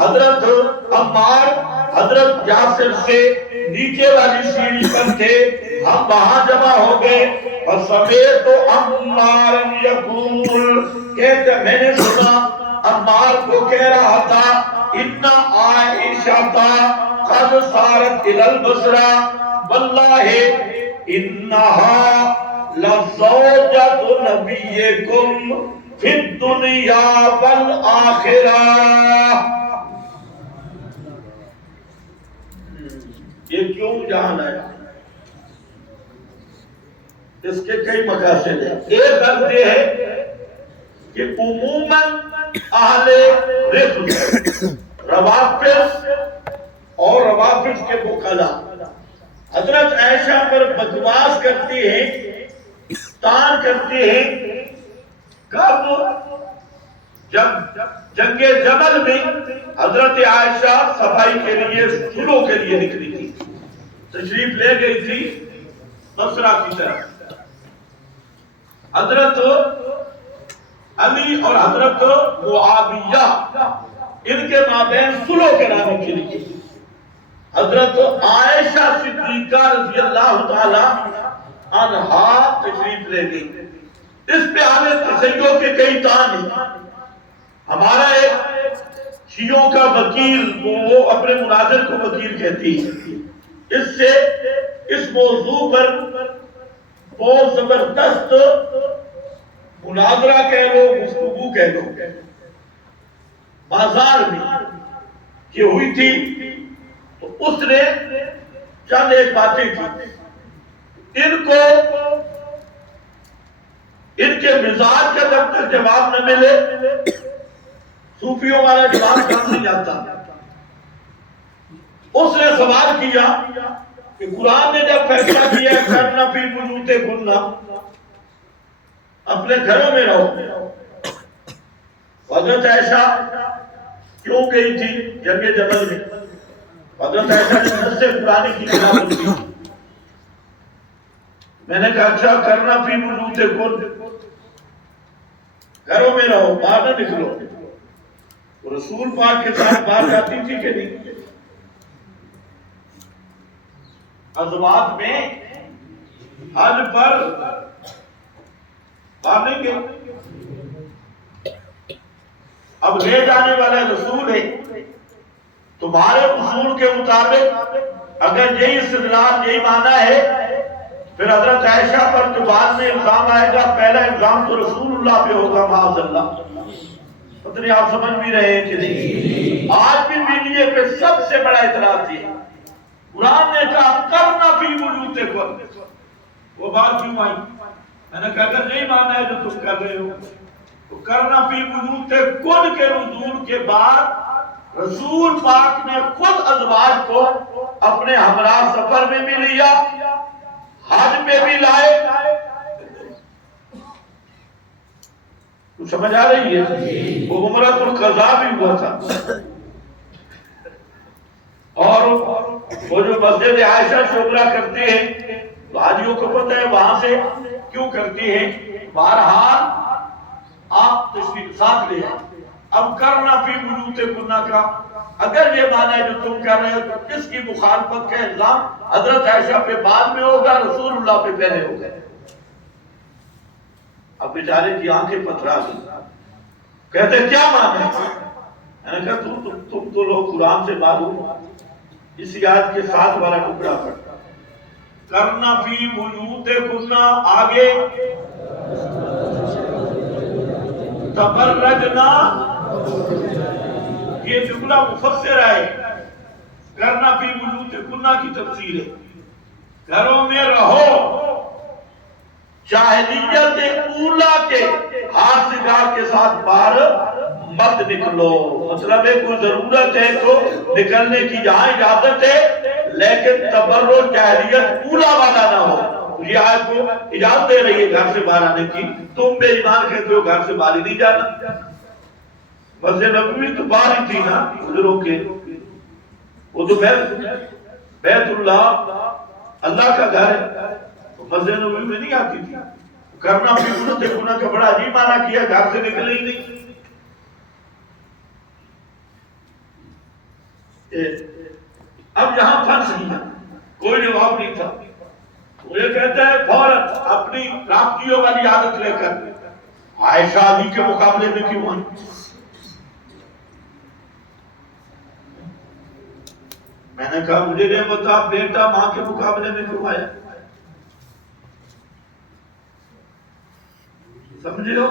حضرت عمار حضرت یاسر سے نیچے والی سیڑھی پر تھے، ہم وہاں جمع ہو گئے، اور سمیت عمار یقول، کہتے میں نے سنا عمار کو کہہ رہا تھا ان عائشہ قد صارت الى البصرہ واللہ انہا لزوجۃ نبیکم فی الدنیا والآخرہ۔ یہ کیوں جان ہے؟ اس کے کئی مقاصد ہیں۔ ایک غرض یہ ہے کہ عموماً اہل رفض، روافض اور روافض کے وکلا حضرت عائشہ پر بکواس کرتی ہیں، تان کرتی ہیں۔ کب؟ جب جنگ جمل میں حضرت عائشہ صفائی کے لیے صلح کے لیے نکلی تھی، تشریف لے گئی تھی بصرہ کی طرف، حضرت علی اور حضرت معاویہ ان کے مابین صلح کرانے کے لیے حضرت عائشہ صدیقہ رضی اللہ تعالی عنہا تشریف لے گئی۔ اس پہ ہمیں تشیعوں کے کئی طعن ہیں۔ ہمارا ایک شیعوں کا وکیل، وہ اپنے مناظر کو وکیل کہتی ہے، اس سے اس موضوع پر بہت زبردست مناظرہ کہہ لو، گفتگو کہہ لو، بازار میں یہ ہوئی تھی۔ تو اس نے چند ایک باتیں کی، ان کو ان کے مزاج کا جب تک جواب نہ ملے، صوفیوں والا جواب کام نہیں آتا۔ اس نے سوال کیا کہ قرآن نے جب فیصلہ کیا کرنا فی بیوتکن، اپنے گھروں میں رہو، حضرت عائشہ کیوں گئی تھی جنگ جمل میں؟ حضرت عائشہ نے نص قرآن کی تلاوت کی۔ میں نے کہا اچھا کرنا فی بیوتکن، گھروں میں رہو، باہر نہ نکلو۔ رسول پاک کے ساتھ باہر جاتی تھی کہ نہیں؟ غزوات میں حج پر باہر نہیں گئے۔ اب لے جانے والا رسول ہے، تمہارے اصول کے مطابق اگر یہی استدلال، یہی معنی ہے، پھر حضرت عائشہ پر جو بعد میں الزام آئے گا، پہلا الزام تو رسول اللہ پہ ہوگا، معاذ اللہ۔ پتہ نہیں آپ سمجھ بھی رہے ہیں کہ نہیں؟ آج بھی میڈیا پہ سب سے بڑا اعتراض یہ ہے، قرآن نے کہا کرنا فی بیوتکن، وہ بات کیوں آئی؟ میں نے کہا اگر نہیں مانا ہے جو تم کر رہے ہو، تو کرنا فی بیوتکن کے نزول کے بعد رسول پاک نے خود ازواج کو اپنے ہمراہ سفر میں بھی لیا، حج پہ بھی لائے۔ سمجھ آ رہی ہے؟ وہ عمرۃ القضاء بھی ہوا تھا، اور وہ جو مسجد عائشہ سے عمرہ کرتے ہیں تو حاجیوں کو پتہ ہے وہاں سے کیوں کرتے ہیں۔ بہرحال آپ تشریف ساتھ لے جائیں۔ اب کرنا فی بیوتکن کا اگر یہ معنی ہے جو تم کر رہے ہو، تو اس کی مخالفت کا الزام حضرت عائشہ پہ بعد میں ہوگا، رسول اللہ پہ پہلے ہوگا۔ اب بیچارے کی آنکھیں پتھرا گئی، کہتے کیا معنی ہے؟ میں نے کہا تم تو لوگ قرآن سے معلوم، اس آیت کے ساتھ والا ٹکڑا پڑھتا، کرنا فی بیوتکن آگے تبرجنا، یہ جملہ مفسر ہے، کرنا فی بیوتکن کی تفسیر ہے، گھروں میں رہو، جاہلیت اولا کے ہاتھ سگار کے ساتھ باہر مت نکلو۔ مطلب ہے کوئی ضرورت ہے تو نکلنے کی جہاں اجازت ہے، لیکن تبرج جاہلیت اولا والا نہ ہو۔ یہ آیت کو اجازت دے رہی ہے گھر سے باہر آنے کی، تم بے ایمان کہتے ہو گھر سے باہر ہی نہیں جانا۔ مسجد نبوی تو باہر ہی تھی نا حضوروں کے، وہ تو بیت اللہ اللہ کا گھر ہے، مسجد نبوی میں نہیں آتی تھی۔ کرنا فی بیوتکن کا بڑا عجیب معنی کیا، گھر سے نکلے ہی نہیں۔ اب یہاں پھنس گیا، کوئی جواب نہیں تھا. وہ یہ کہتا ہے فوراً اپنی رابطیوں والی عادت لے کر عائشہ علی کے مقابلے میں کیوں آئی؟ میں نے کہا مجھے نہیں بتا بیٹا ماں کے مقابلے میں کیوں آیا؟ سمجھے ہو؟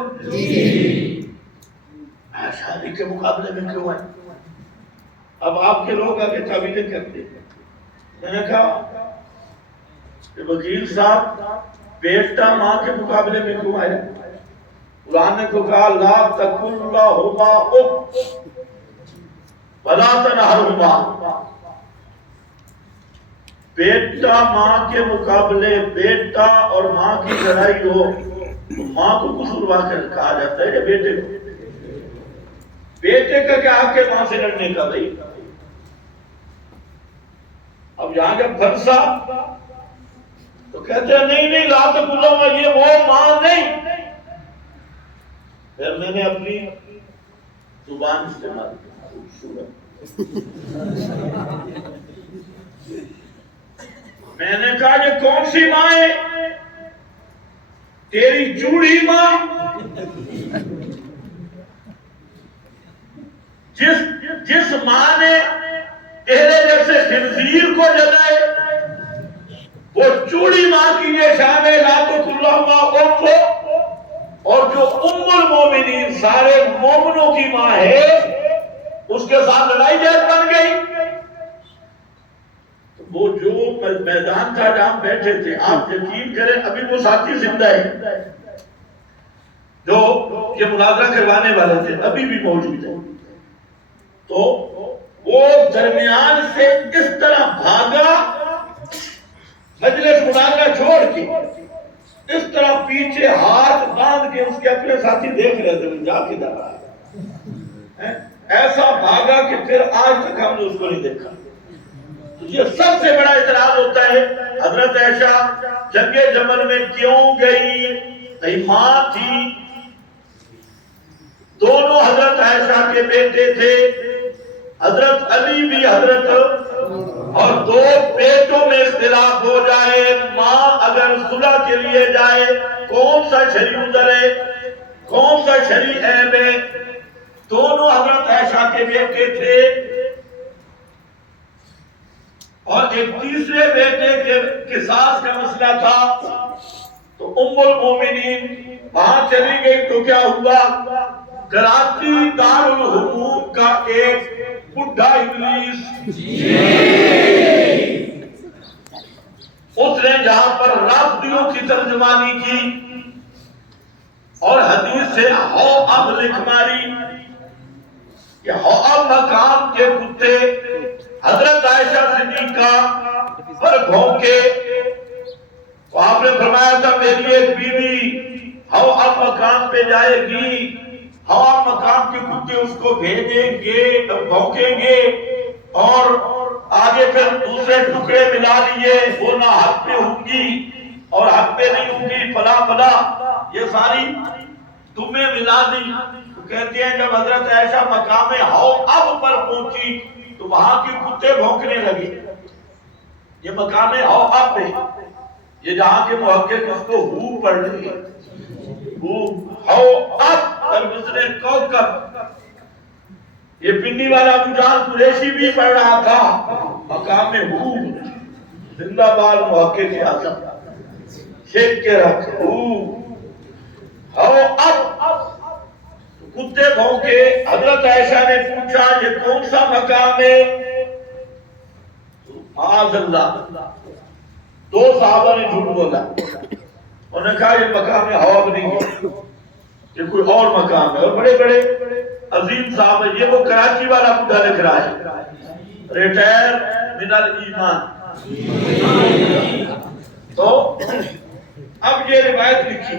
عائشہ علی کے مقابلے میں کیوں آئے؟ اب آپ کے لوگ آگے تعویلیں کرتے ہیں. میں نے کہا کہ وکیل صاحب بیٹا ماں کے مقابلے میں کیوں آیا؟ قرآن نے تو کہا لا تقل لہما اف ولا تنہرہما. بیٹا ماں کے مقابلے بیٹا اور ماں کی لڑائی ہو ماں کو قصوروار کہا جاتا ہے یا بیٹے کو؟ بیٹے کا کیا حق ہے ماں سے لڑنے کا بھائی؟ اب یہاں جب پھنسا تو کہتے ہیں نہیں نہیں لا تقل لہما، یہ وہ ماں نہیں. پھر میں نے اپنی زبان استعمال کی، خوبصورت. میں نے کہا یہ کون سی ماں ہے؟ تیری چوڑی ماں، جس ماں نے تیرے جیسے خنزیر کو جلائے وہ چوڑی ماں کی یہ شان ہے لا تقل لہما اف. اور جو ام المومنین سارے مومنوں کی ماں ہے اس کے ساتھ لڑائی جائز بن گئی. وہ جو میدان تھا جہاں بیٹھے تھے، آپ یقین کریں ابھی وہ ساتھی زندہ ہے جو یہ مناظرہ کروانے والے تھے، ابھی بھی موجود ہیں. تو وہ درمیان سے اس طرح بھاگا، مجلس مناظرہ چھوڑ کے اس طرح پیچھے ہاتھ باندھ کے اس کے اپنے ساتھی دیکھ رہے تھے جا کے در آیا. ایسا بھاگا کہ پھر آج تک ہم نے اس کو نہیں دیکھا. یہ سب سے بڑا اعتراض ہوتا ہے حضرت عائشہ جنگ جمل میں کیوں گئی؟ ماں تھی، دونوں حضرت عائشہ کے بیٹے تھے، حضرت علی بھی حضرت، اور دو بیٹوں میں اختلاف ہو جائے، ماں اگر صلح کے لیے جائے کون سا شرعی عذر ہے، کون سا شرعی عیب ہے؟ دونوں حضرت عائشہ کے بیٹے تھے اور ایک تیسرے بیٹے کے قصاص کا مسئلہ تھا. تو ام المومنین وہاں چلی گئی تو کیا ہوا؟ کراچی دارالحکومت کا ایک بڈھا ابلیس، اس نے جہاں پر رابطیوں کی ترجمانی کی اور حدیث سے ہو اب لکھ ماری کہ ہو اب مقام کے کتے حضرت عائشہ صدیقہ پر بھونکے. تو آپ نے فرمایا تھا میری ایک بیوی ہو اب مقام پہ جائے گی، ہوا مقام کے کتے اس کو بھیجیں گے، بھونکیں گے اور آگے پھر دوسرے ٹکڑے ملا لیے، وہ نہ حق پہ ہوں گی اور حق پہ نہیں ہوں گی، فلا فلا یہ ساری تمہیں ملا دی. کہتے ہیں جب حضرت عائشہ مقام ہو اب پر پہنچی تو وہاں کے کتے بھونکنے لگے. یہ مقام ہو اب پہ، یہ جہاں کے محقق اس کو ہو پڑھ رہی ہے، ہو اب تربزن کوکب. یہ پنڈی والا ابو جہل قریشی بھی پڑھ رہا تھا مقام ہو. زندہ باد محقق اعظم شیخ کے رکھ ہو اب. کتے بھونکے. حضرت عائشہ نے پوچھا یہ کون سا مقام ہے؟ معاذ اللہ دو صحابہ نے جھوٹ بولا، انہوں نے کہا یہ مقام حوض نہیں ہے، یہ کوئی اور مقام ہے. اور بڑے بڑے عظیم صاحب ہیں. یہ وہ کراچی والا بڈھا لکھ رہا ہے ریٹائر من الایمان. تو اب یہ روایت لکھی،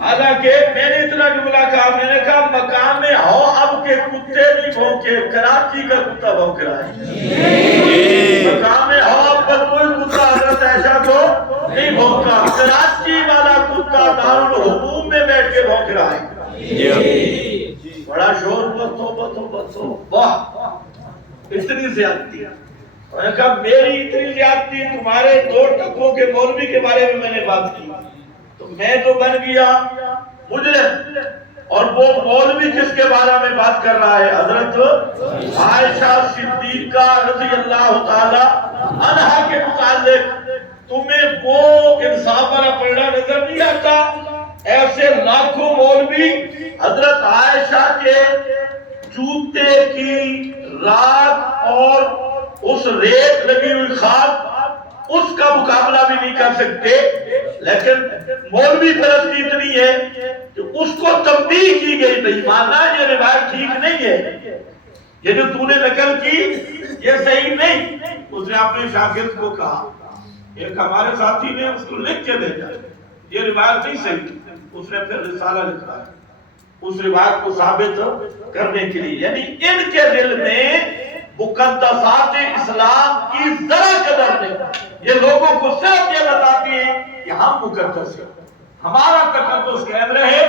حالانکہ میں نے اتنا جملہ کہا، میں نے کہا مقام ہو اب کے کتے نہیں بھونکے، کراچی کا کتا بھونک رہا ہے. مقام ہو اب پر کوئی کتا حضرت عائشہ کو نہیں بھونکا، کراچی والا کتا دارالحکومت میں بیٹھ کے بھونک رہا ہے. بڑا شور، بتو واہ. اتنی زیادتی. اور نے کہا میری اتنی زیادتی, تمہارے 2 ٹکوں کے مولوی کے بارے میں نے بات کی تو میں تو بن گیا مجرم. اور وہ مولوی کس کے بارے میں بات کر رہا ہے؟ حضرت عائشہ صدیقہ رضی اللہ تعالی عنہا کے متعلق. تمہیں وہ انصاف والا پڑھنا نظر نہیں آتا؟ ایسے لاکھوں مولوی حضرت عائشہ کے جوتے کی رات اور اس ریت لگی ہوئی خاک اس کا مقابلہ بھی نہیں کر سکتے, لیکن مولوی پرستی اتنی ہے کہ اس کو تنبیہ کی گئی نہیں ماننا یہ روایت ٹھیک نہیں ہے, یہ جو تو نے نقل کی یہ صحیح نہیں. اس نے اپنے شاگرد کو کہا, ایک ہمارے ساتھی نے اس کو لکھ کے بھیجا یہ روایت نہیں صحیح. اس نے پھر رسالہ لکھا ہے اس روایت کو ثابت کرنے کے لیے. یعنی ان کے دل میں مقدسات اسلام کی ذرا قدر نہیں. یہ لوگوں کو صرف یہ بتاتی ہے کہ ہم مقدس ہیں, ہمارا تقدس قائم رہے,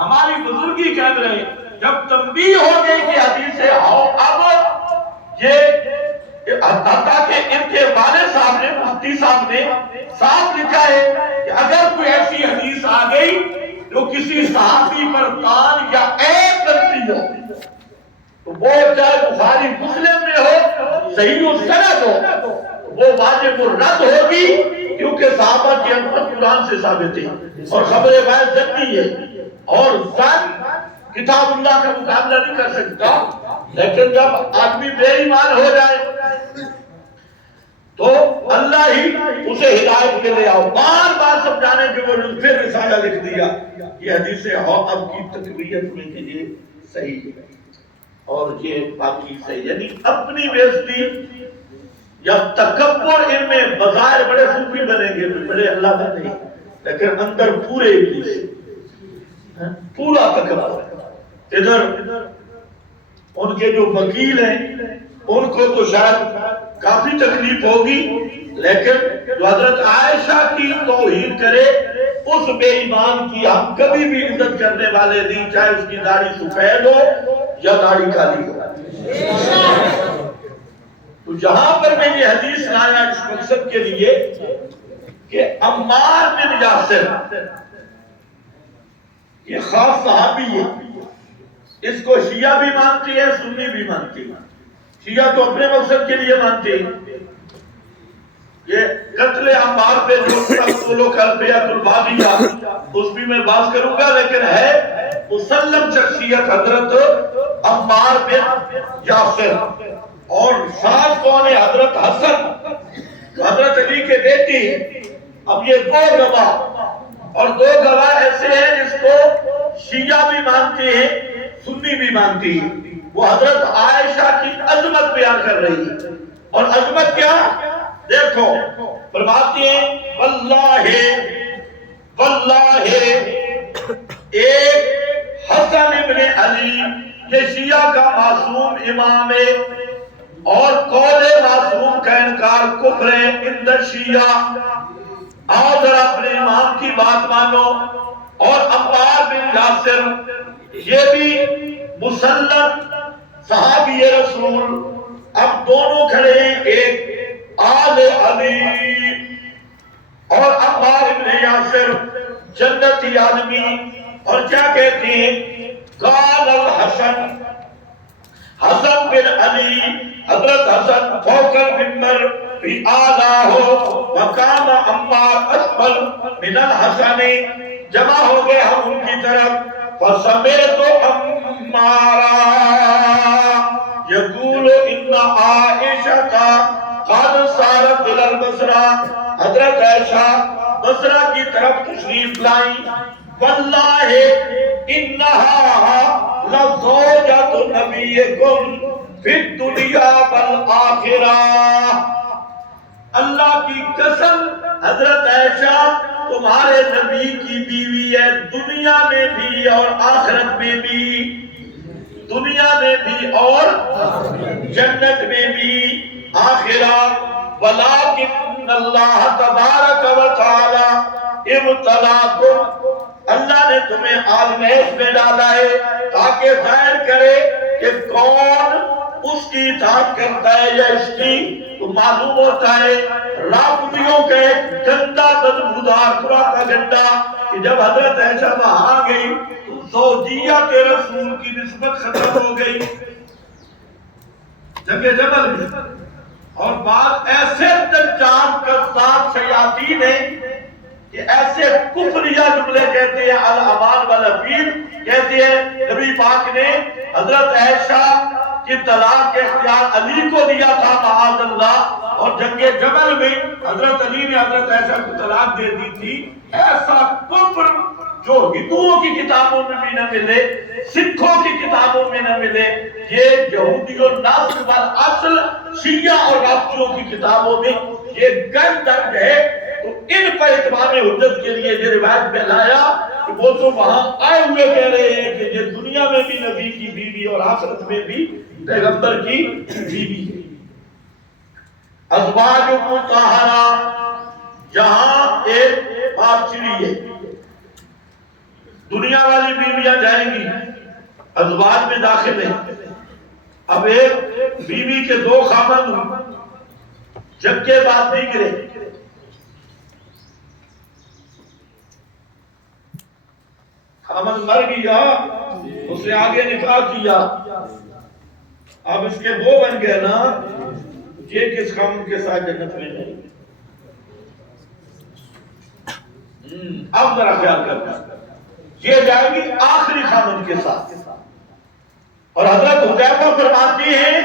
ہماری بزرگی قائم رہے. جب تنبیہ ہو گئی کہ حدیث ہے اب یہ حتیٰ کہ ان کے والد صاحب نے مفتی صاحب نے صاحب لکھا ہے کہ اگر کوئی ایسی حدیث آ گئی جو کسی صحابی پر طعن یا عیب کرتی ہو تو وہ چاہے بخاری مسلم میں ہو, صحیح السند ہو, وہ واجب الرد ہوگی کیونکہ صحابہ کی امت قرآن سے ثابت ہے اور خبر باعث ضروری ہے اور ذات کتاب اللہ کا مقابلہ نہیں کر سکتا. لیکن جب آدمی بے ایمان ہو جائے تو اللہ ہی اسے ہدایت کے لے آؤ. بار بار سمجھانے کے وہ پھر رسالہ لکھ دیا یہ حدیث اب کی تقویت میں کہ یہ صحیح ہے اور یہ باقی صحیح. یعنی اپنی بےزتی یا تکبر ان میں بظاہر بڑے صوفی بنیں گے, بڑے اللہ بنے, لیکن اندر پورے ابلیس, پورا تکبر. ادھر ان کے جو وکیل ہیں ان کو تو شاید کافی تکلیف ہوگی, لیکن جو حضرت عائشہ کی توہین کرے اس بے ایمان کی ہم کبھی بھی عزت کرنے والے نہیں, چاہے اس کی داڑھی سفید ہو یا داڑھی کالی ہو. تو جہاں پر میں یہ حدیث لایا اس مقصد کے لیے کہ عمار بن یاسر یہ خاص صحابی ہے, اس کو شیعہ بھی مانتی ہے سنی بھی مانتی ہے. شیعہ تو اپنے مقصد کے لیے مانتے ہیں. یہ قتل عمار پہ جو تقتل کلبیت الباغیہ اس بھی میں بات کروں گا, لیکن ہے مسلم شخصیت حضرت عمار بن یاسر. اور ساتھ کون ہے؟ حضرت حسن, حضرت علی کے بیٹی. اب یہ 2 گواہ اور 2 گواہ ایسے ہیں جس کو شیعہ بھی مانتے ہیں سنی بھی مانتی ہے. وہ حضرت عائشہ کی عظمت بیان کر رہی ہے. اور عظمت کیا دیکھو, فرماتی ہیں واللہ واللہ ایک حسن ابن علی یہ شیعہ کا معصوم امام ہے اور قول معصوم کا انکار کفر ہے عند شیعہ. آؤ ذرا اپنے امام کی بات مانو. اور عمار بن یاسر یہ بھی مسلم صحابی رسول. اب دونوں کھڑے ہیں, ایک آل علی اور عمار بن یاسر جنتی آدمی. اور کیا کہتے ہیں؟ قال الحسن, حسن بن علی, حضرت حسن فوق المنبر بھی آلہ ہو وقام عمار اسفل من الحسن. جمع ہو گئے ہم ان کی طرف. فسمعت عمارا یقول ان عائشہ قد سارت الى البصرہ. حضرت عائشہ بصرہ کی طرف تشریف لائیں. واللہ انہا لزوجۃ نبیکم فی الدنیا والآخرہ. اللہ کی قسم حضرت عائشہ تمہارے نبی کی بیوی ہے, دنیا میں بھی اور آخرت میں بھی. دنیا میں بھی اور جنت میں بھی, آخرہ. ولیکن اللہ تبارک و تعالی ابتلاکم, اللہ نے تمہیں آزمائش میں ڈالا ہے تاکہ ظاہر کرے کہ کون اس کی اطاعت کرتا ہے یا اس کی، تو معلوم ہوتا ہے رافضیوں کا ایک گندا بدبودار خوراک کا گندا کہ جب حضرت عائشہ وہاں گئی تو زوجیت رسول کی نسبت ختم ہو گئی جنگ جمل میں، اور بعد ایسے دجال کذاب شیاطین ہیں کہ ایسے کفریہ جملے کہتے ہیں، الامان والعفیر کہتے ہیں نبی پاک نے حضرت عائشہ کی طلاق کے اختیار علی کو دیا تھا معاذ اللہ، اور جنگ جمل میں حضرت علی نے حضرت عائشہ کو طلاق دے دی تھی۔ ایسا کفر جو ہندوؤں کی کتابوں میں بھی نہ ملے، سکھوں کی کتابوں میں نہ ملے، یہ یہودی اور ناصر والاصل شیعہ اور رافضیوں کی کتابوں میں یہ گن درج ہے۔ تو ان پر اتمام حجت کے لیے یہ روایت میں لایا کہ وہ تو وہاں آئے ہوئے کہہ رہے ہیں کہ یہ دنیا میں بھی نبی کی بیوی اور آخرت میں بھی پیغمبر کی بیوی ہے۔ ازواج مطہرہ، جہاں ایک بات چلی ہے، دنیا والی بیویاں جائیں گی، ازواج میں داخل ہیں۔ اب ایک بیوی کے دو خاوند ہوں، جب کے بعد نکلے، خاوند مر گیا، اس نے آگے نکاح کیا، اب اس کے وہ بن گئے نا، یہ کس خاوند کے ساتھ جنت میں جائیں گے؟ اب ذرا خیال کرنا، یہ جائے گی آخری خاوند کے ساتھ۔ اور حضرت حذیفہ فرماتی ہیں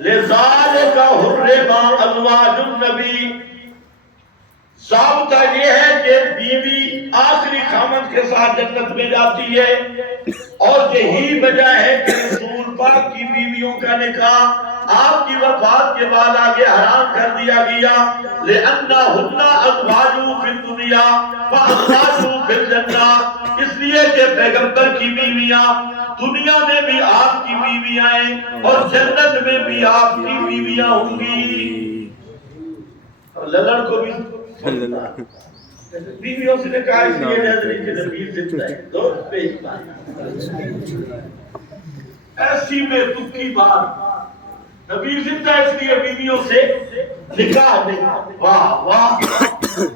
لذالک حرم ازواج النبی، ضابطہ یہ ہے کہ بیوی آخری خاوند کے ساتھ جنت میں جاتی ہے، اور یہی وجہ ہے کہ رسول پاک کی بیویوں کا نکاح آپ کی وفات کے بعد آگے حرام کر دیا گیا، لأنہن ازواج فی الدنیا وازواج فی الجنہ، اس لیے کہ پیغمبر کی بیویاں دنیا میں بھی آپ کی بیویاں ہیں اور جنت میں بھی آپ کی بیویاں ہوں گی۔ اور للڑ کو بھی بیویوں سے نکاح اس لیے جاتی کہ نبی زندہ ہے، دوست پیش بات ایسی بے تکی بات، نبی زندہ اس لیے بیویوں سے نکاح نہیں۔ واہ واہ،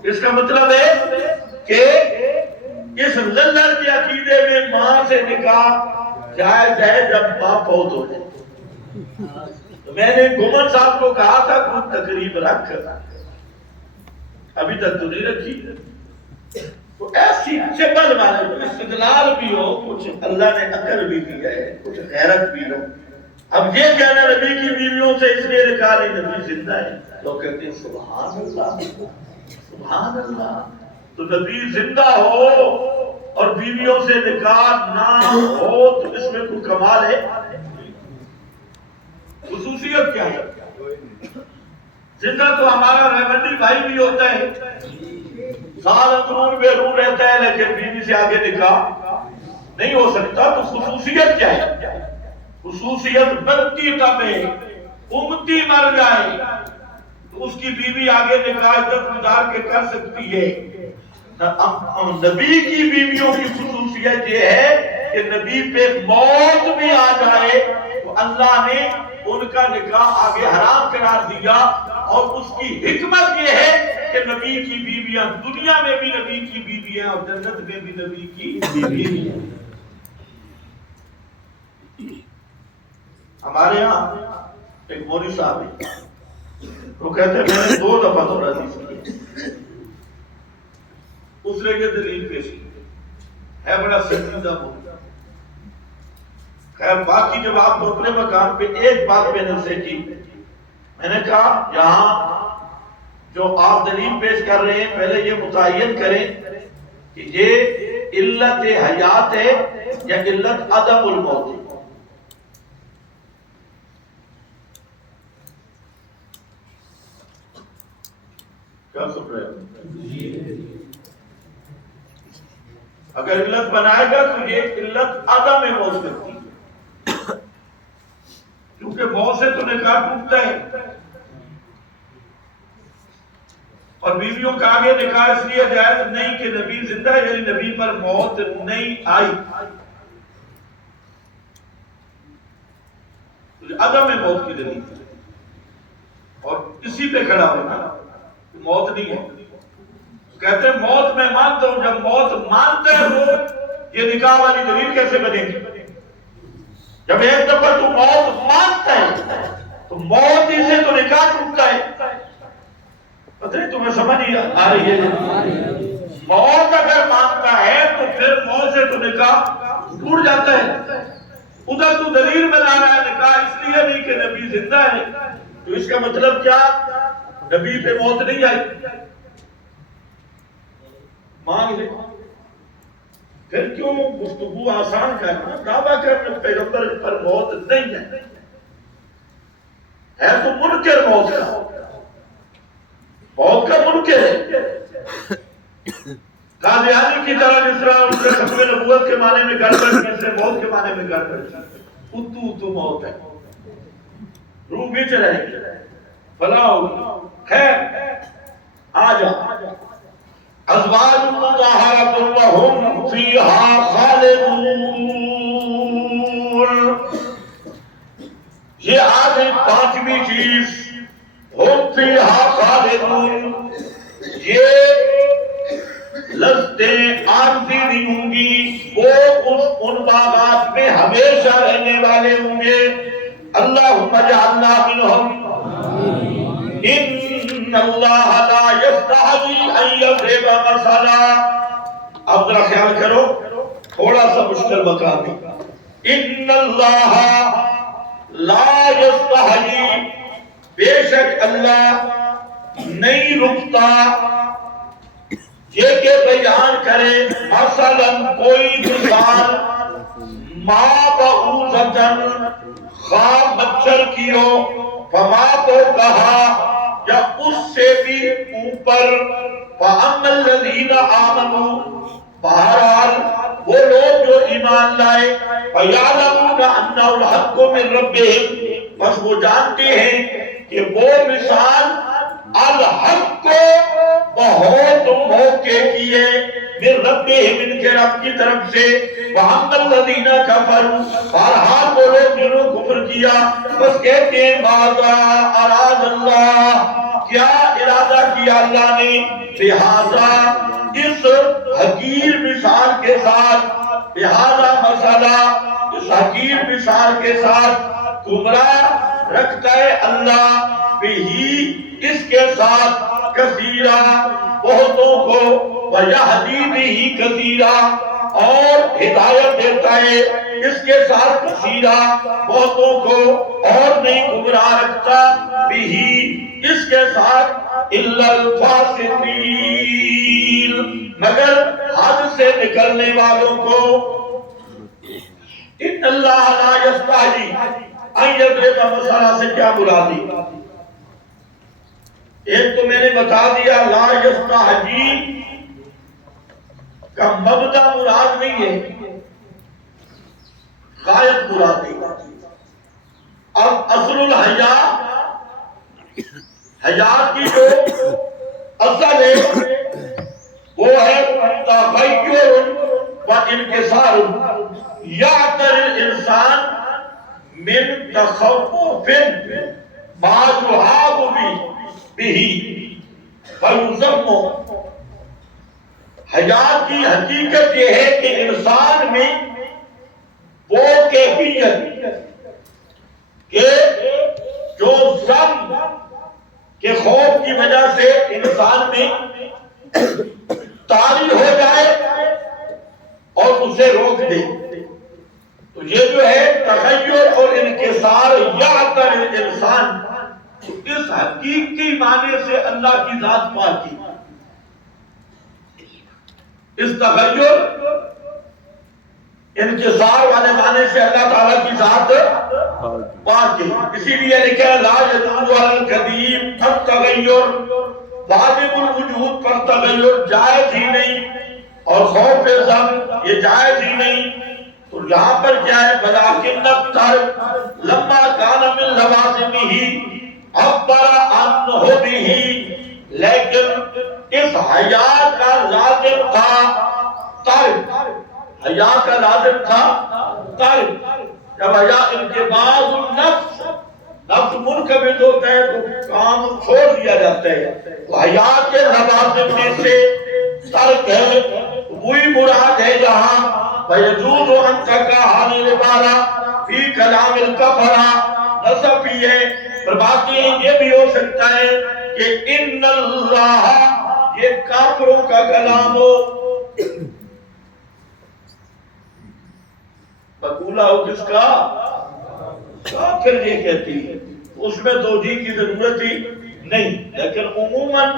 اس کا مطلب ہے کہ اس للڑ کے عقیدے میں ماں سے نکاح جائز ہے جب ماں فوت ہو جائے۔ تو میں نے گمن صاحب کو کہا تھا کچھ تقریب رکھ، ابھی تک تو نہیں رکھی۔ تو ایسی چبل والے استدلال بھی ہو، کچھ اللہ نے عقل بھی دی ہے، کچھ غیرت بھی ہو۔ اب یہ کہنا نبی کی بیویوں سے اس لیے نکاح نہیں، نبی زندہ ہے، لوگ کہتے ہیں سبحان اللہ سبحان اللہ۔ تو نبی زندہ ہو اور بیویوں سے نکاح نہ ہو تو اس میں کوئی کمال ہے؟ خصوصیت کیا ہے؟ زندہ تو ہمارا ریونڈی بھائی بھی ہوتا ہے، سال اندرون بے روح رہتا ہے، لیکن بیوی سے آگے نکاح نہیں ہو سکتا۔ تو خصوصیت کیا ہے؟ خصوصیت بنتی تب ہے امتی مر جائے تو اس کی بیوی آگے نکاح عزت گزار کے کر سکتی ہے۔ نبی کی بیویوں کی خصوصیت یہ ہے کہ نبی پہ موت بھی آ جائے تو اللہ نے ان کا نکاح آگے حرام قرار دیا، اور اس کی حکمت یہ ہے کہ نبی کی بیویاں دنیا میں بھی نبی کی بیوی ہیں اور جنت میں بھی نبی کی بیوی ہیں۔ ہمارے ہاں ایک مولوی صاحب ہے، وہ کہتے ہیں میں نے 2 دفعہ تو حدیث کی، اس نے یہ دلیل پیش کی ہے، بڑا سنجیدہ مولوی۔ خیر باقی جب آپ تو اپنے مقام پہ ایک بات میں نے سے کی، میں نے کہا یہاں جو آپ دلیل پیش کر رہے ہیں پہلے یہ متعین کریں کہ یہ علت حیات ہے یا علت عدم الموت ہے۔ کیا سن رہے ہیں؟ اگر علت بنائے گا تو یہ علت عدم موت کرتی ہے، کیونکہ موت سے تو نکاح ٹوٹتا ہے، اور بیویوں کا آگے نکاح اس لیے جائز نہیں کہ نبی زندہ ہے، یعنی نبی پر موت نہیں آئی، عدم موت کی دلیل ہے اور اسی پہ کھڑا ہونا موت نہیں ہے. کہتے ہیں موت میں مانتا ہوں. جب موت مانتے ہیں وہ یہ نکاح والی دلیل کیسے بنے گی؟ جب ایک دفعہ تو موت مانتا ہے تو موت ہی سے تو نکاح ٹوٹتا ہے. پتہ نہیں تمہیں سمجھ نہیں آ رہی ہے؟ موت اگر مانتا ہے تو پھر موت سے تو نکاح ٹوٹ جاتا ہے. ادھر تو دلیل بنا رہا ہے نکاح اس لیے نہیں کہ نبی زندہ ہے. تو اس کا مطلب کیا؟ نبی پہ موت نہیں آئی. مان لے پھر کیوں گفتگو آسان کرنا؟ دعویٰ کرنا پیغمبر پر موت نہیں ہے تو منکر موت کا، موت کا منکر ہے. قادیانی کی طرح جس طرح ان کے ختم نبوت کے معنی میں گڑبڑ کی، موت کے معنی میں گڑبڑ کی. اتو موت ہے، روح بیچ رہے گی فلاح ہوگی. خیر آ جا. ازواج مطہرۃ وہم فیہا خالدون. یہ آگے پانچویں چیز، ہم فیہا خالدون. یہ لذتیں عارضی نہیں ہوں گی، وہ ان باغات میں ہمیشہ رہنے والے ہوں گے. اللہم اجعلنا منہم. ان اللہ لا یستحیی ان یضرب مثلا. اب ذرا خیال کرو، تھوڑا سا مشکل مقام ہے. ان اللہ لا یستحیی، بے شک اللہ نہیں رکتا یہ کہ بیان کرے مثلا کوئی مثال، ما بعوضۃ خواہ مچھر کی ہو، فما تو کہا یا اس سے بھی اوپر، فَأَمَّا الَّذِينَ آمَنُوا، بہرحال وہ لوگ جو ایمان لائے، فَيَعْلَمُونَ أَنَّهُ الْحَقُّ مِنْ رَبِّهِمْ، بس وہ جانتے ہیں کہ وہ مثال الحق کو بہت موقع کی ہے، من ربهم، ان کے رب کی طرف سے. وَأَمَّا الَّذِينَ كَفَرُوا، بہرحال وہ لوگ جنہوں کفر کیا، بس کہتے ہیں ماذا اراد اللہ، کیا ارادہ کیا اللہ نے بہذا، اس حقیر مثال کے ساتھ، بہذا مسئلہ، اس حقیر مثال کے ساتھ گمراہ رکھتا ہے اللہ بہی، اس کے ساتھ کثیرہ، بہتوں کو، وَيَهْدِي بِهِ كَثِيرًا، اور ہدایت دیتا ہے اس کے ساتھ کثیرہ، بہتوں کو، اور نہیں گمراہ رکھتا بِهِ، اس کے ساتھ إِلَّا الْفَاسِقِينَ، مگر حد سے نکلنے والوں کو. ان اللہ لا یستحیی ان یضرب مثلا سے کیا مرادی؟ ایک تو میں نے بتا دیا لا یستحیی کا مبدا مراد نہیں ہے، غایت مراد ہے. اب اصل الحیا، حیا کی جو اصل ہے وہ ہے تغیر و انکسار. یعتر الانسان من تخوف ما یحاب به فیذم. حیا کی حقیقت یہ ہے کہ انسان میں وہ کیفیت کہ جو ذم کے خوف کی وجہ سے انسان میں طاری ہو جائے اور اسے روک دے. تو یہ جو ہے تغیر اور انکسار یعتر الانسان، اس حقیقی معنی سے اللہ کی ذات پاکی، اس تغیر انکسار والے معنی سے اللہ تعالیٰ کی ذات پاکی. اسی لیے لکھا لا يجوز علی القدیم التغیر، واجب الوجود پر تغیر جائز ہی نہیں، اور خوف ذم یہ جائز ہی نہیں. تو یہاں پر کیا ہے؟ بلاکن الترک لما کان من لوازمہ عبر عنہ بہ، لیکن اس حیا کا لازم تھا ترک، حیا کا لازم تھا ترک. جب حیا انقباض النفس، نفس منقبض ہوتا ہے تو کام چھوڑ دیا جاتا ہے. تو حیا کے لوازم میں سے ترک ہے، وہی مراد ہے جہاں فیجوز ان تکا العبارہ فی کلام الکفرہ نصب بھی ہے. اور باقی یہ بھی ہو سکتا ہے کہ ان اللہ یہ کافروں کا کلام ہو. بقولہ ہو کس کا؟ کافر یہ کہتی ہے، اس میں توجیہ کی ضرورت ہی نہیں. لیکن عموماً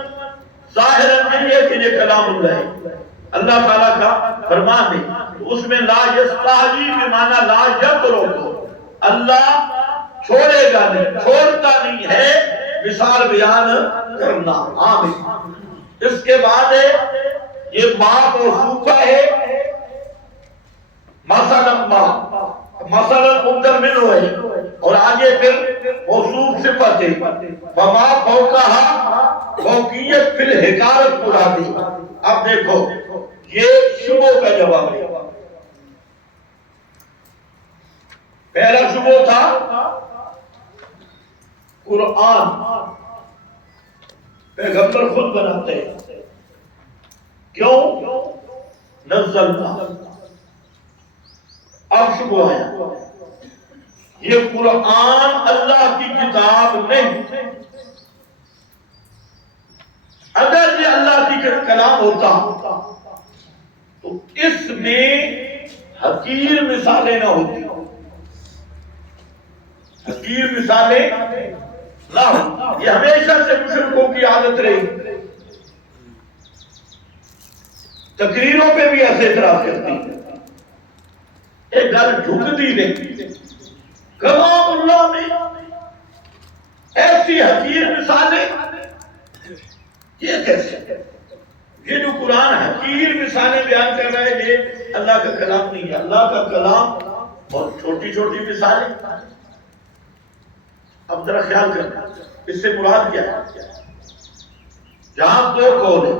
ظاہراً نہیں ہے کہ یہ کلام اللہ ہے، اللہ تعالیٰ کا فرمان ہے. اس میں لا یستحیی بمعنی لا یترک، اللہ چھوڑے گا نہیں، چھوڑتا نہیں ہے مثال بیان کرنا. آمین. اس کے بعد ہے یہ باپ موصوفہ ہے، مثلا مبدل منہ ہے، اور آگے پھر موصوف صفت ہے. وما فوقہا فوقیت فی الحکارت مرادی. اب دیکھو یہ شبہ کا جواب ہے. پہلا شبہ تھا قرآن پیغمبر خود بناتے ہیں، کیوں؟ نزلنا. اب شبہ آیا یہ قرآن اللہ کی کتاب نہیں. اگر یہ اللہ کی کلام ہوتا تو اس میں حقیر مثالیں نہ ہوتی، حقیر مثالیں نہ ہو. یہ ہمیشہ سے مشرکوں کی عادت رہی، تقریروں پہ بھی ایسے اعتراض کرتی ہے. ایک گل جھکتی نہیں، کلام اللہ میں ایسی حقیر مثالیں، یہ کیسے؟ یہ جو قرآن حقیر مثالیں بیان کر رہا ہے یہ اللہ کا کلام نہیں ہے. اللہ کا کلام بہت چھوٹی چھوٹی مثالیں. اب ذرا خیال کرنا اس سے مراد کیا ہے. جہاں دو قول ہیں،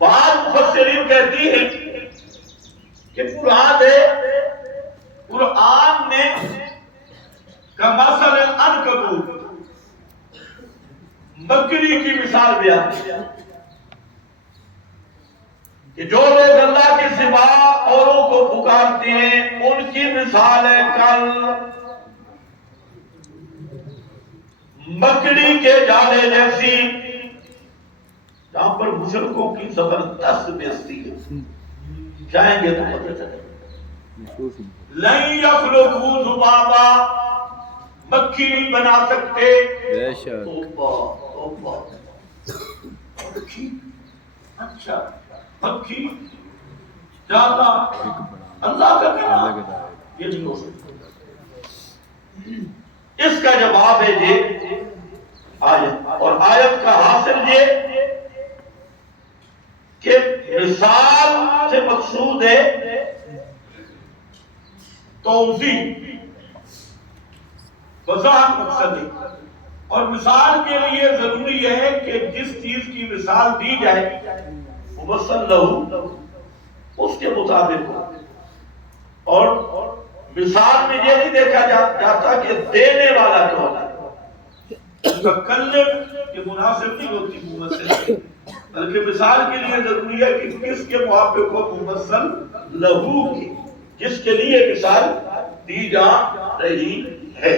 بعض مفسرین کہتی ہیں کہ مراد ہے قرآن میں کمثل العنکبوت، مکڑی کی مثال بیان کیا کہ جو لوگ اللہ کے سوا اوروں کو پکارتے ہیں ان کی مثال ہے کل مکڑی کے جالے جیسی. جہاں پر مشرکوں کی زبردست بےعزتی ہے، جائیں گے تو پتہ چلے. لن یخلقوا ذبابا، مکھی نہیں بنا سکتے. توبہ توبہ، مکھی، اچھا مکھی جاتا اللہ کا کلام، یہ نہیں ہو سکتا. اس کا جواب ہے یہ آیت، اور آیت کا حاصل یہ کہ مثال سے مقصود ہے توضیح، وضاحت مقصد ہے. اور مثال کے لیے ضروری ہے کہ جس چیز کی مثال دی جائے ممثل لہو اس کے مطابق ہو. اور مثال میں یہ نہیں دیکھا جاتا کہ دینے والا کون ہے، متکلم کے مناسب نہیں ہوتی ممثل، بلکہ مثال کے لیے ضروری ہے کہ کس کے موافق ہو ممثل لہو کی، جس کے لیے مثال دی جا رہی ہے.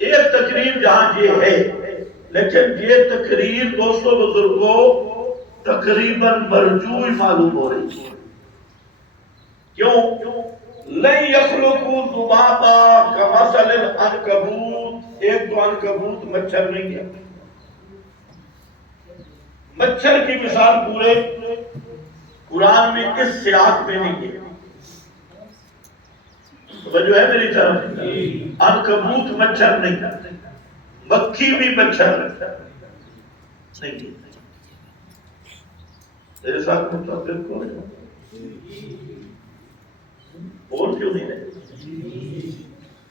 ایک تقریر جہاں یہ ہے، لیکن یہ تقریر دوستوں بزرگوں تقریباً مرجوع معلوم ہو رہی ہے. کیوں؟ لن یخلقوا ذبابا کمثل العنکبوت. ایک تو عنکبوت مچھر نہیں ہے، مچھر کی مثال پورے قرآن میں اس سیاق میں نہیں ہے. توجہ ہے میری طرف؟ عنکبوت مچھر نہیں، مکھی بھی مچھر نہیں. میرے ساتھ متفق کون ہے؟ اور کیوں نہیں رہے؟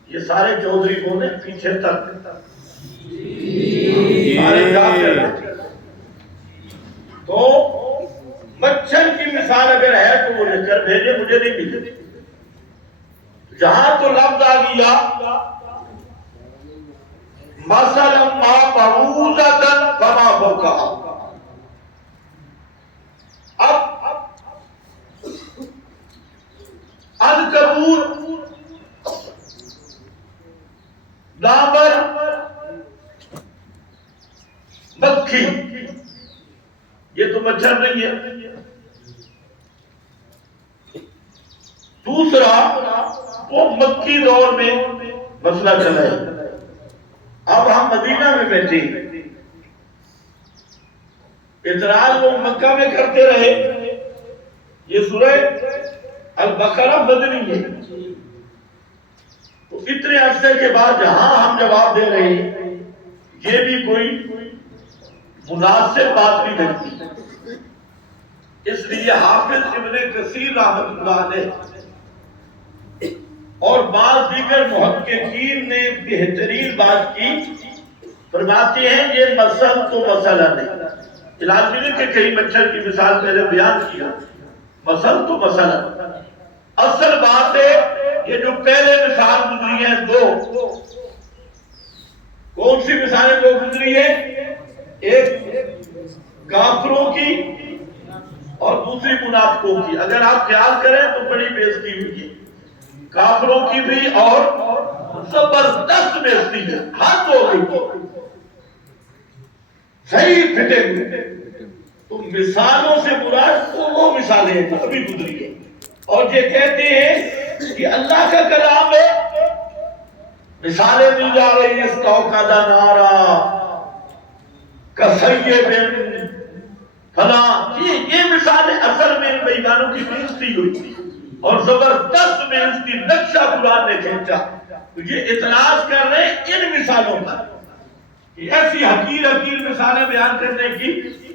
یہ سارے چودھری کون ہیں پیچھے تک؟ سارے ڈاکٹر. تو مچھر کی مثال اگر ہے تو وہ لکھ کر بھیجے، مجھے نہیں ملی. جہاں تو لفظ آ گیا مثلا ما بعوضۃ فما فوقها، اب عنکبوت، دامن، مکھی، یہ تو مچھر نہیں ہے۔ دوسرا وہ مکی دور میں مسئلہ چلا ہے، اب ہم مدینہ میں بیٹھے، اعتراض وہ مکہ میں کرتے رہے۔ یہ سورہ البقرہ مدنی ہے، تو اتنے عرصے کے بعد جہاں ہم جواب دے رہے ہیں یہ بھی کوئی مناسب بات نہیں لگتی، اس لیے حافظ ابن کثیر رحمۃ اللہ علیہ اور بعض دیگر محققین نے بہترین بات کی، فرماتے ہیں یہ مسل تو مسئلہ نہیں، علاج میں کہ کئی مچھر کی مثال پہلے بیان کیا، مسل تو مسئلہ، اصل بات ہے یہ جو پہلے مثال گزری ہیں دو، کون سی مثالیں دو گزری ہیں؟ ایک کافروں کی اور دوسری منافقوں کی۔ اگر آپ خیال کریں تو بڑی بےعزتی ہوئی ہے، کافروں کی بھی اور زبردست بےعزتی ہے، حد ہو گئی، صحیح پھٹے ہوئے۔ تو مثالوں سے مراد وہ مثالیں ہیں جو ابھی گزری ہیں، اور یہ کہتے ہیں کہ اللہ کا کلام ہے، مثالیں دی جا رہی ہیں، استوقد نارا کسیب فلاں، یہ مثالیں اصل میں ان بیگانوں کی بےعزتی ہوئی تھی اور زبردست بےعزتی نقشہ قرآن نے کھینچا۔ تو یہ اعتراض کر رہے ہیں ان مثالوں پر، ایسی حقیر حقیر مثالیں بیان کرنے کی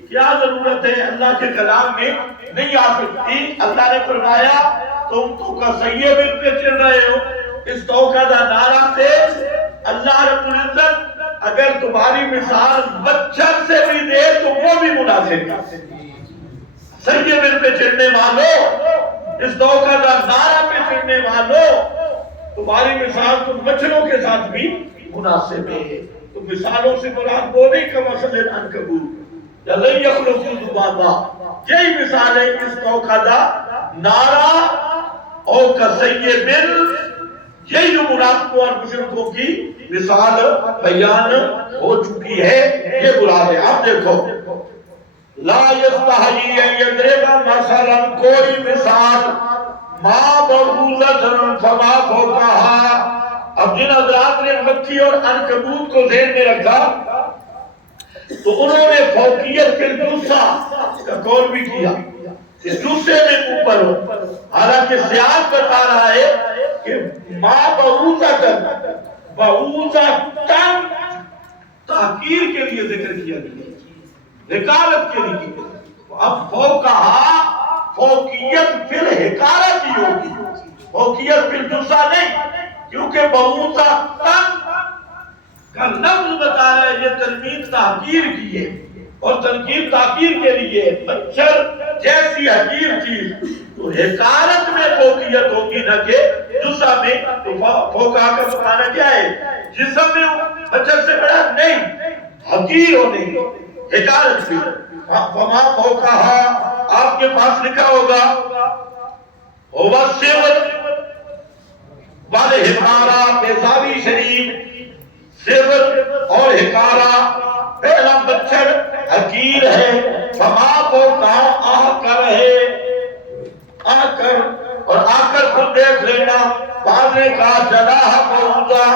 کیا ضرورت ہے؟ اللہ کے کلام میں نہیں آ سکتی۔ اللہ نے فرمایا تم تو کسیب پہ چل رہے ہو، اس توقع نارا سے اللہ رب العزت اگر تمہاری مثال مچھر سے بھی دے تو وہ بھی مناسب ہے۔ سیب پہ چڑھنے والوں، اس توقع نارا پہ چڑھنے والوں، تمہاری مثال تو مچھروں کے ساتھ بھی مناسب ہے۔ تو مثالوں سے مراد وہ نہیں کہ مثل عنکبوت یا لن یخلقوا ذبابا، یہی مثال ہے اس توقع نارا اور کسیب، یہی جو منافقوں اور مشرکوں کی مثال بیان ہو چکی ہے، یہ مراد ہے۔ اب دیکھو لا یستحیی ان یضرب مثلا، کوئی مثال ما بعوضۃ فما فوقها۔ اب جن حضرات نے مکھی اور عنکبوت کو ذہن میں رکھا تو انہوں نے فوقیت کے جوسا کا قول بھی کیا کہ جوسے میں اوپر ہو، حالانکہ سیاق بتا رہا ہے کہ ما بعوضۃ، بعوضۃ تحقیر کے لیے ذکر کیا گیا، حقارت کے لیے۔ اب فوقہا فوقیت فی الحقارت ہی ہوگی، فوقیت فی الجوسا نہیں، کیونکہ بعوضۃ کا لفظ بتا رہا ہے یہ تنوین تحقیر کی ہے، اور تنقیر تحقیر کے لیے مچھر جیسی حقیر چیز تو حقارت میں فوقیت ہوگی نہ کہ جسم میں۔ تو فوقہ کا معنی کیا ہے؟ جسم میں مچھر سے بڑا نہیں، حقیر ہونے حقارت بھی۔ فما فوقہا آپ کے پاس لکھا ہوگا ہوا سیوت والے حقارہ بیزاوی شریف، سیوت اور حقارہ پہلا مچھر حقیر ہے، فما فوقہا آ کر ہے، آ کر، اور آ کر خود دیکھ لینا، بعض نے کہا جناح بعوضہ،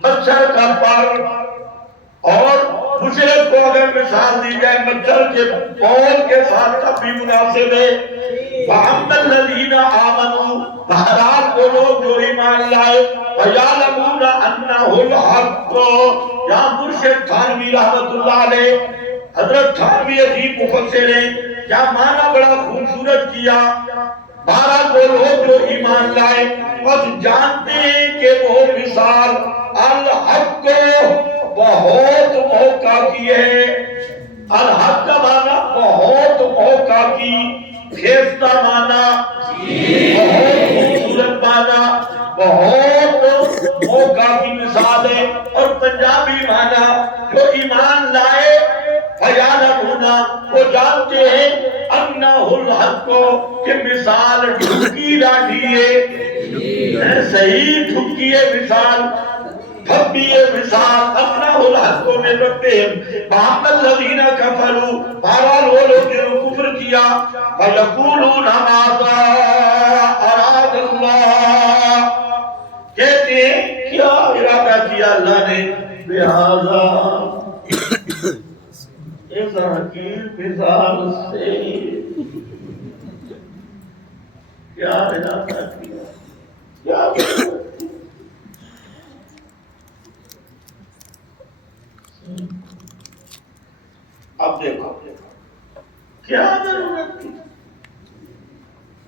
مچھر کا پر، اور مشرک کو اگر مثال دی جائے مچھر کے پول کے ساتھ تب بھی مناسب ہے۔ وَأَمَّا الَّذِينَ آمَنُوا، بہرحال وہ لوگ جو ایمان لائے، وَيَعْلَمُونَ أَنَّهُ الْحَقُّ، یہاں مرشد تھانوی رحمت اللہ علیہ، حضرت تھانوی عجیب مفسر ہیں، کیا معنی بڑا خوبصورت کیا۔ بہرحال وہ لوگ جو ایمان لائے بس جانتے ہیں کہ وہ مثال الحق بہت موقع کی ہے۔ الحق کا معنی بہت موقع کی، خیستہ معنی بہت خوبصورت معنی، بہت موقع کی مثال ہے، اور پنجابی معنی جو ایمان لائے فیعلمون وہ جانتے ہیں انہ الحق کہ مثال ڈھکی لاٹھی ہے، صحیح ڈھکی ہے مثال، دھبی ہے مثال، انہ الحق من ربہم فاما الذین کفروا بہرحال وہ لوگ جنہوں نے کفر کیا فیقولون ماذا اراد اللہ کہتے ہیں کیا ارادہ کیا اللہ نے بہذا اس حکیم مثال سے، کیا ارادہ کیا، کیا اب دیکھو کیا ضرورت تھی،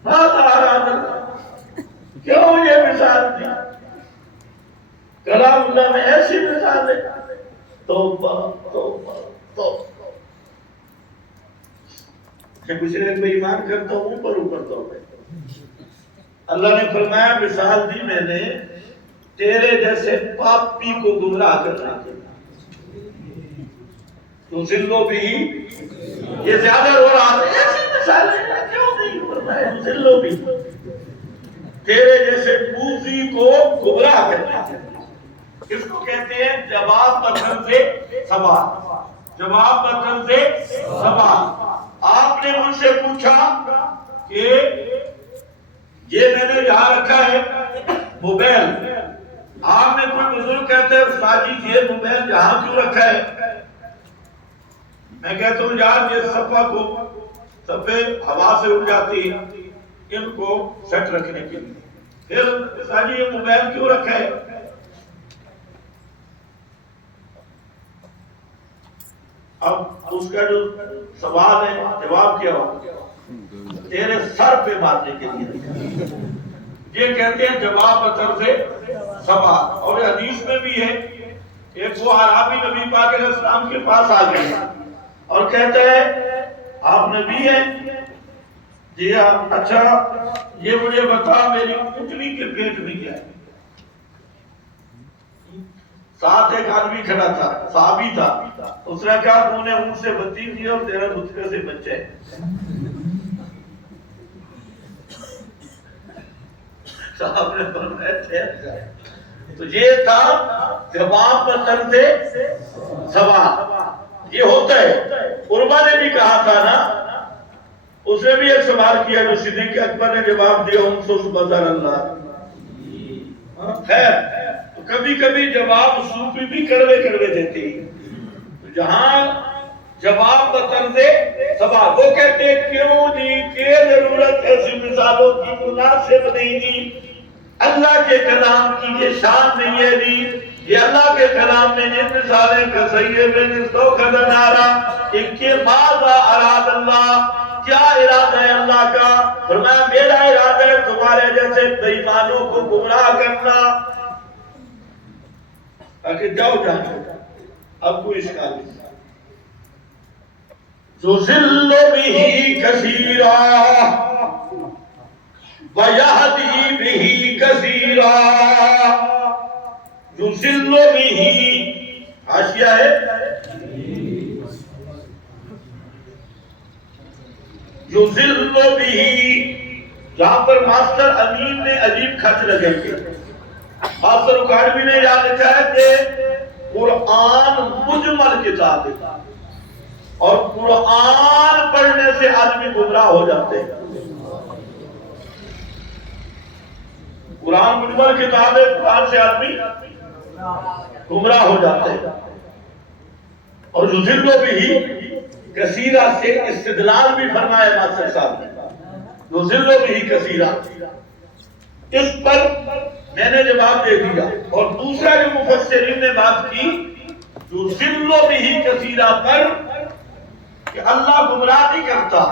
ماذا اراد اللہ، کیوں یہ مثال تھی؟ کلام اللہ میں ایسی مثال ہے، توبہ توبہ توبہ کہ گزرے کو ایمان کرتا ہوں پر اوپر توبہ۔ اللہ نے فرمایا مثال دی میں نے تیرے جیسے پاپی کو گمراہ کرنا کے تو ذلو بھی یہ زیادہ رو رہا ہے، ایسی مثال ہے کیوں نہیں فرمایا ذلو بھی تیرے جیسے پوزی کو گمراہ کرنا، اس کو کہتے ہیں جواب بدل سے سوال، جواب بدل سے سوال۔ آپ نے مجھ سے پوچھا کہ یہ میں نے یہاں رکھا ہے موبائل، آپ نے کوئی بزرگ کہتے ہیں استاد جی یہ موبائل یہاں کیوں رکھا ہے؟ میں کہتا ہوں یار یہ صفحے ہوا سے اڑ جاتی ہیں، ان کو سیٹ رکھنے کے لیے، پھر استاد جی یہ موبائل کیوں رکھا ہے؟ اب اس کا جو سوال ہے جواب کیا ہو تیرے سر پہ مارنے کے لیے، یہ کہتے ہیں جواب بطر سے سوال۔ اور حدیث میں بھی ہے ایک وہ عربی نبی پاک علیہ السلام کے پاس آ گیا اور کہتا ہے آپ نبی ہیں؟ جی اچھا یہ مجھے بتا میری پتلی کے پیٹ میں کیا ہے؟ ساتھ ایک آدمی کھڑا تھا صحابی تھا، اس نے کہا تو نے ان سے بتی دی اور تیرا نطفے سے بچہ ہے۔ صاحب نے فرمایا تو یہ تھا جواب بدل سے سوال، یہ ہوتا ہے۔ عروہ نے بھی کہا تھا نا، اس نے بھی ایک سوال کیا جو صدیق اکبر نے جواب دیا ان سو بزر اللہ خیر۔ کبھی کبھی جواب صوفی بھی کڑوے کڑوے دیتے ہیں، جہاں جواب بطرز سوال وہ کہتے ہیں کیوں جی کہ ضرورت ایسی مثالوں کی مناسب نہیں جی، اللہ کے کلام کی یہ شان نہیں ہے جی، یہ اللہ کے کلام میں یہ مثالیں کسیے میں نستو خدنارا ان کے ماذا اراد اللہ، کیا ارادہ ہے اللہ کا؟ فرمایا میرا ارادہ ہے تمہارے جیسے بے ایمانوں کو گمراہ کرنا، تاکہ جاؤ جانا۔ اب کوئی اشکال نہیں۔ یضل به کثیرا ویہدی به کثیرا، یضل به حاشیہ ہے یضل به، جہاں پر ماسٹر امین نے عجیب خط لگے تھے، ماسٹر اکاڑوی نے یاد لکھا ہے کہ قرآن مجمل کتاب ہے اور قرآن پڑھنے سے آدمی گمراہ ہو جاتے ہیں۔ قرآن مجمل کتاب ہے، قرآن سے آدمی گمراہ ہو جاتے ہیں۔ اور یضل به کثیرا سے استدلال بھی فرمایا ماسٹر صاحب نے، یضل به کثیرا، اس پر میں نے جواب دے دیا۔ اور دوسرا جو مفسرین نے بات کی یضل به کثیرا پر کہ اللہ گمراہ نہیں کرتا،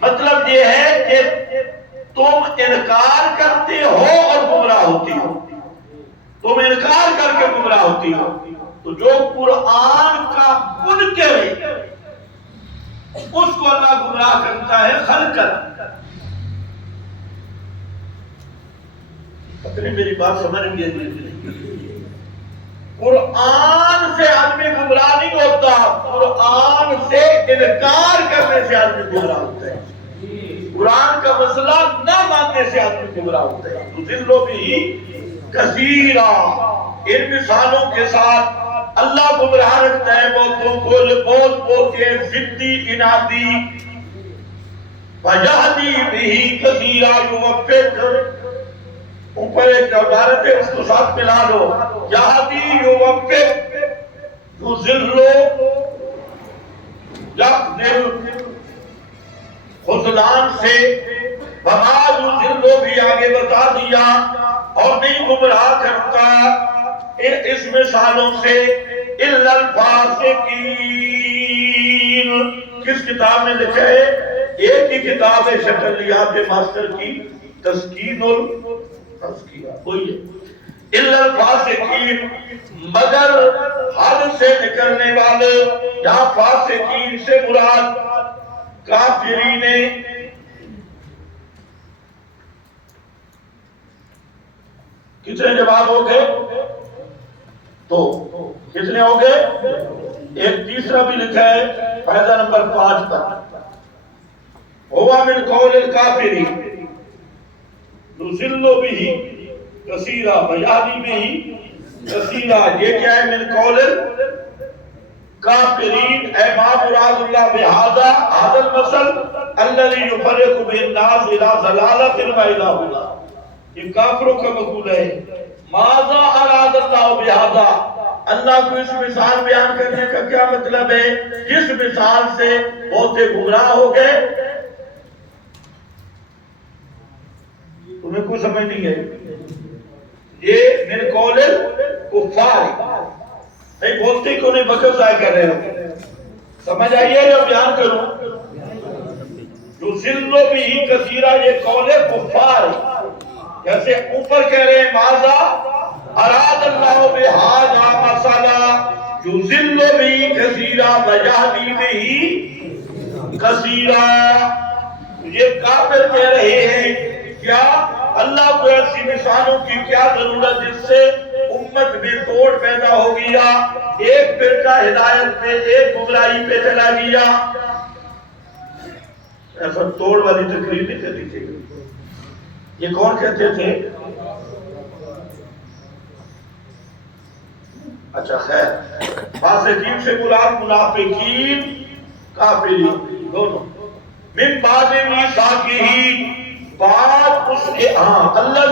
مطلب یہ ہے کہ تم انکار کرتے ہو اور گمراہ ہوتی ہو، تم انکار کر کے گمراہ ہوتی ہو، تو جو قرآن کا منکر ہے اس کو اللہ گمراہ کرتا ہے خلقت۔ اپنی میری بات سمجھ گئے؟ قرآن سے آدمی گمراہ نہیں ہوتا، قرآن سے انکار کرنے سے آدمی گمراہ ہوتا ہے، قرآن کا مسئلہ نہ ماننے سے آدمی گمراہ ہوتا ہے۔ تضلوا به کثیرا، ان مثالوں کے ساتھ اللہ گمراہ رکھتا ہے بہتوں کو جو بہت بولتے ہیں ضدی انادی۔ وَيَهْدِي بِهِ كَثِيرًا يُوَفِّقُ، اوپر ایک عبارت ہے اس کو ساتھ ملا لو، یہدی یوفق یضل یخذل، خذلان سے وما یضل بھی آگے بتا دیا، اور نہیں گمراہ کرتا اس مثالوں سے الا الفاسقین۔ کس کتاب میں لکھا ہے؟ ایک ہی کتاب ہے شکلیات ماسٹر کی، تسکین التزکیہ، وہی ہے الا الفاسقین، مگر حد سے نکلنے والے۔ یہاں فاسقین سے مراد کافرین۔ کتنے جواب ہو گئے؟ تو کتنے ہو گئے؟ ایک تیسرا بھی لکھا ہے فائدہ نمبر 5 پر، ہوا من قول الکافرین یضل به کثیرا ویہدی به کثیرا۔ یہ کیا ہے؟ من قول الکافرین، اے ما مراد اللہ بہذا هذا المثل الذي يفرق بين الناس الى ضلالۃ والى هدى۔ یہ کافروں کا مقول ہے۔ ماذا اراد اللہ بہذا، اللہ کو اس مثال بیان کرنے کا کیا مطلب ہے جس مثال سے بہت گمراہ ہو گئے؟ تمہیں کوئی سمجھ نہیں ہے؟ یہ من قول کفار، نہیں بولتے کیوں نہیں؟ بکر ضائع کر رہے ہو، سمجھ آئیے یا بیان کروں؟ یضل به کثیرا، یہ قول کفار، جیسے اوپر کہہ رہے ہیں ماذا اراد اللہ بہذا مثلا یضل به کثیرا ویہدی به کثیرا۔ یہ کافر کہہ رہے ہیں کیا اللہ کو ایسی مثالوں کی کیا ضرورت جس سے امت میں توڑ پیدا ہو گیا، ایک فرقہ ہدایت پہ ایک گمراہی پہ چلا گیا۔ ایسا توڑ والی تقریر نہیں کرنی چاہیے۔ یہ کون کہتے تھے؟ اچھا خیر، فاسقین سے مراد منافقین کافرین دونوں۔ من بعد میثاقہ، بعد اس کے، ہاں اللہ